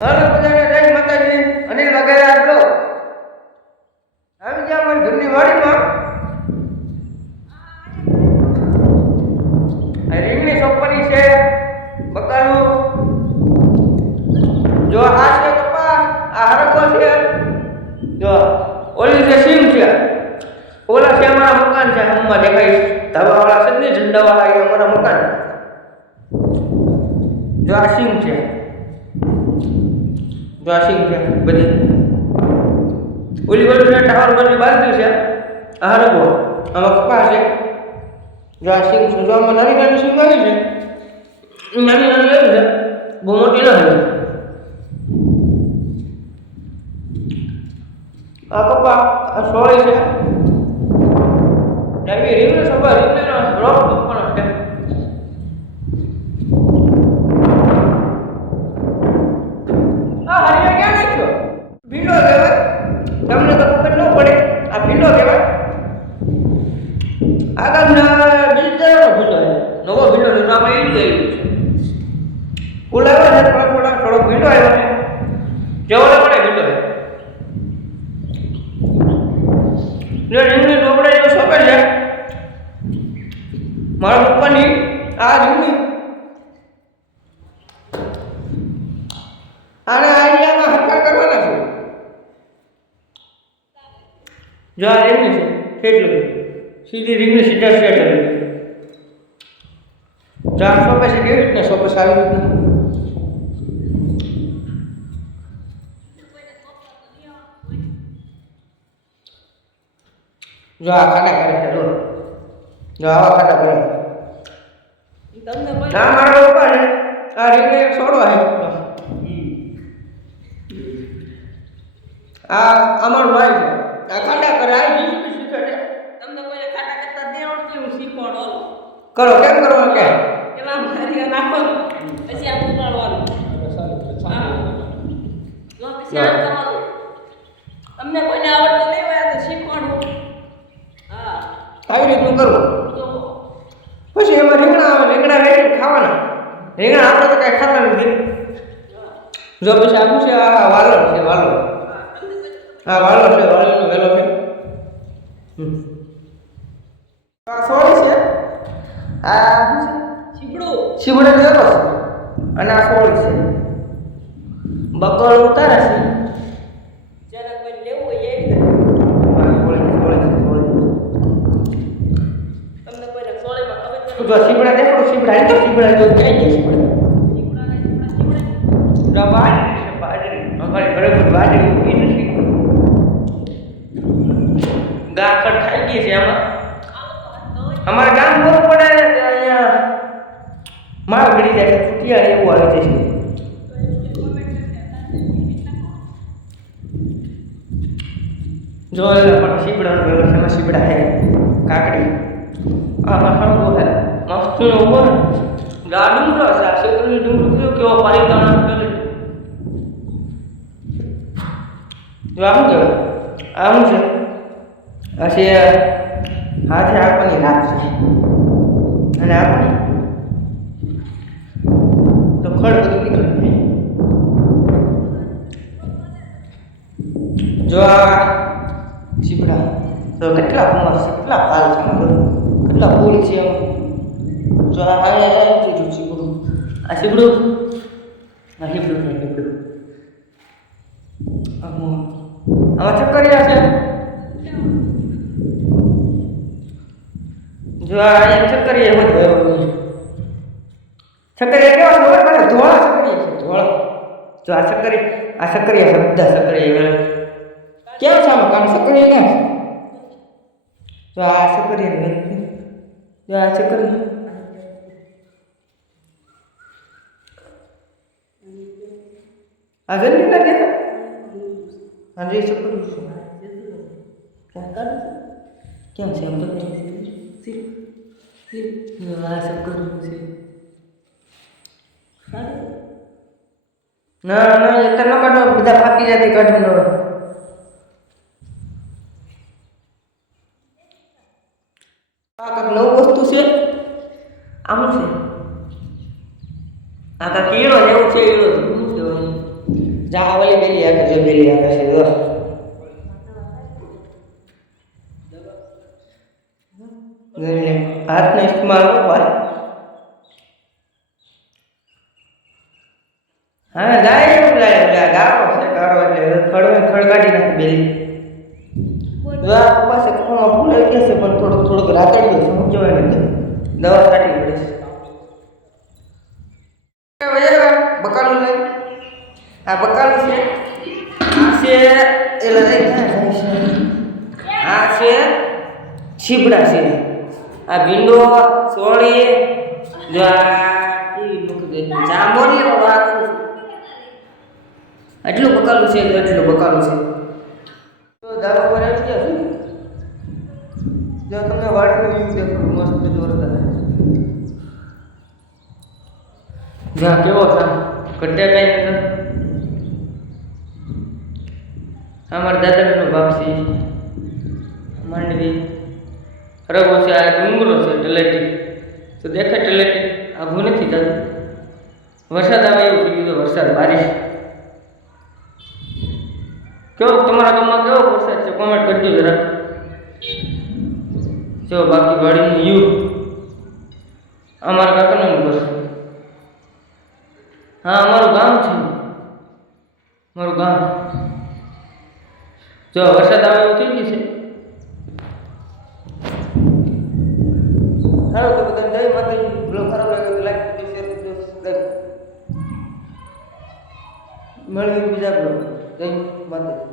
Hello બધાને જય માતાજી. અનિલ વગેરે આપલો આવી ગયા અમારી ઘરની વાડીમાં. આ રીંગણી સોંપવાની છે, બકાલું. જો આ છે કપાસ, આ હરકો છે. જો ઓલી જે સીમ છે, ઓલા છે અમારા મકાન છે. હમણાં દેખાય ધાબાવાળા છે ને ઝંડાવાળા, એ અમારા મકાન છે. જો આ સીમ છે, વાશિંગ છે બધી. ઓલી બાજુ છે ટાવર બાજુ બાજુ છે. આ રગો આમાં કપાસ છે. જો આ સિંગ છે, જો આમાં નાની નાની સિંગ આવી છે. નાની નાની આવી છે, બહુ મોટી ના આવી. આ કપા આ સોળી છે. એવી રીંગણ સભા રીંગણનો રોપ પણ છે. ભીંડો કહેવાય, તમને તો ખબર ન પડે. આ ભીંડો કહેવાય. આગળના બીજા ભીંડો છે, નવો ભીંડો છે. આમાં ઈડી આવ્યું છે, ફૂલ આવ્યો છે. થોડો ભીંડો આવ્યો છે. જેવો પડે ભીંડો છે. જો રીંગણી ઢોકળા જેવું સોંપે છે મારા પપ્પાની. આ રીંગણી આને આઈડિયામાં હરકત કરવાના છે. જો આ રીંગણી છે, કેટલું સીધી રીંગણી સીધા સેટ કરી. જો આ સોંપે છે કેવી રીતના સોંપે છે, આવી રીતના. જો આ ખાડા કરે છે. જો આવા ખાડા કરે ના મારા ઉપર છે. આ રીંગણી છોડવા છે. આ અમારું ભાઈ છે. આ ખાડા કરે. આ બીજું બી શીખે છે. તમને કોઈને ખાટા કરતા દે આવડતું હું શીખવાડો. કરો કેમ કરવાનું કે એમાં મારી નાખવાનું, પછી આ ઉતારવાનું. હા જો પછી આ કરવાનું. તમને કોઈને આવડતું નહીં હોય તો શીખવાડું. હા આવી રીતનું કરવું. તો પછી એમાં રીંગણા આવે. રીંગણા રેડી ખાવાના. રીંગણા આપણે તો કાંઈ ખાતા નથી. જો પછી આપું છે આ વાલો છે. વાલો હા વાલો છે. વાલોનો વેલો છે. આ સોળી છે. આ શીપડું શીબડે લેવો છે. અને આ સોળી છે. બકલ ઉતારે છે. જ્યારે કોઈ લેવું હોય એવી તમને કોઈને સોળીમાં ખબર છે. જો શીબડા દેખો. શીબડા એટલે શીબડા જો ક્યાં ગયા શીબડા. બાજરી છે. બાજરી અમારી બરાબર બાજરી ઉગી નથી. ગાખડ ખાઈ ગઈ છે આમાં. અમારા ગામ બહુ પડે ને અહીંયા માળ ગળી જાય છે. ફૂટિયા એવું આવી જાય છે. જો પણ શીબડા વ્યવસ્થામાં શીબડા હે કાકડી. આમાં ખડો હે મસ્ત નો ઉપર ડુંગરો છે. આ શેતરવી ડુંગરો કેવો પારિતાણા કરે. જો આવું કેવું આવું છે. આ છે હાથે આપવાની રાખ છે. અને આપણી તો ખડ બધું નીકળી જાય. જો આ શીપડા તો કેટલા મસ્ત, કેટલા ફાલ છે, કેટલા ફૂલ છે. જો આ શીપડું. આ શીપડું આ શીપડું છે. શીપડું આમાં ચક્કરિયા છે. જો આ ચક્કરિયા હોય. ચક્કરિયા કેવા ખબર પડે? ધોળા ચક્કરિયા છે. ધોળા. જો આ ચક્કરિયા છે. બધા ચક્કરિયા કેમ છે આમાં કામ? ચક્કરિયા ક્યાં છે? જો આ ચક્કરિયા. જો આ ચક્કરિયા. આ જલ્દી ના દેખા. હા જે ચક્કરિયું છે. ક્યાં છે આમ તો? આ ચક્કરિયું છે. ના ના એટલે ન કાઢો. બધા ફાકી જતી કાઢવું ન. આ કાંક નવું વસ્તુ છે. આમ છે આ કાંક ઈળો જેવું છે. ઈળો શું કહેવાય? જા વાલી બેલી આવે છે, બેલી આવે છે જો હાથનો ઇસ્તેમાલ કરો ભાઈ. હા જાય એવું જાય એટલે ગારો છે, ગારો એટલે ખડ કાઢી નાખે બેલી. જો આ પાસે કપામાં ફૂલ આવી ગયા છે પણ થોડુંક રાતડી ગયું છે, શું કહેવાય ને દવા છાંટવી પડે છે. બકાલું લઈ આ બકાલું છે, આ છે એલા લઈ જાય છે, આ છે છીબડા છે, આ ભીંડો સોળી જો આ જાંબોરી વાત એટલું બકાલું છે, એટલું બકાલું છે. તો દાવા પર આવી ગયા છે જો તમને વાટનું વ્યૂ દેખો મસ્ત જોરદાર. જ્યાં કેવો છે કટ્યા કઈ નથી. અમારા દાદાનો ભાગ છે માંડવી રગો છે, આ ડુંગરો છે તલેટી તો દેખાય તલેટી આઘું નથી થતું. વરસાદ આવે એવું થઈ ગયું, વરસાદ બારીશ. કેવો તમારા ગામમાં કેવો વરસાદ છે કોમેન્ટ કરજો જરા. જો બાકી વાડીનું યુ અમારા કાકાનું ઘર. હા અમારું ગામ છે, મારું ગામ. જો વરસાદ આવે એવું થઈ ગયું છે. હાલો તો બધા જય માતાજી. બ્લોગ ખરાબ લાગે તો લાઈક કરજો, શેર કરજો, સબસ્ક્રાઈબ. મળીએ બીજા બ્લોગ. જય માતાજી.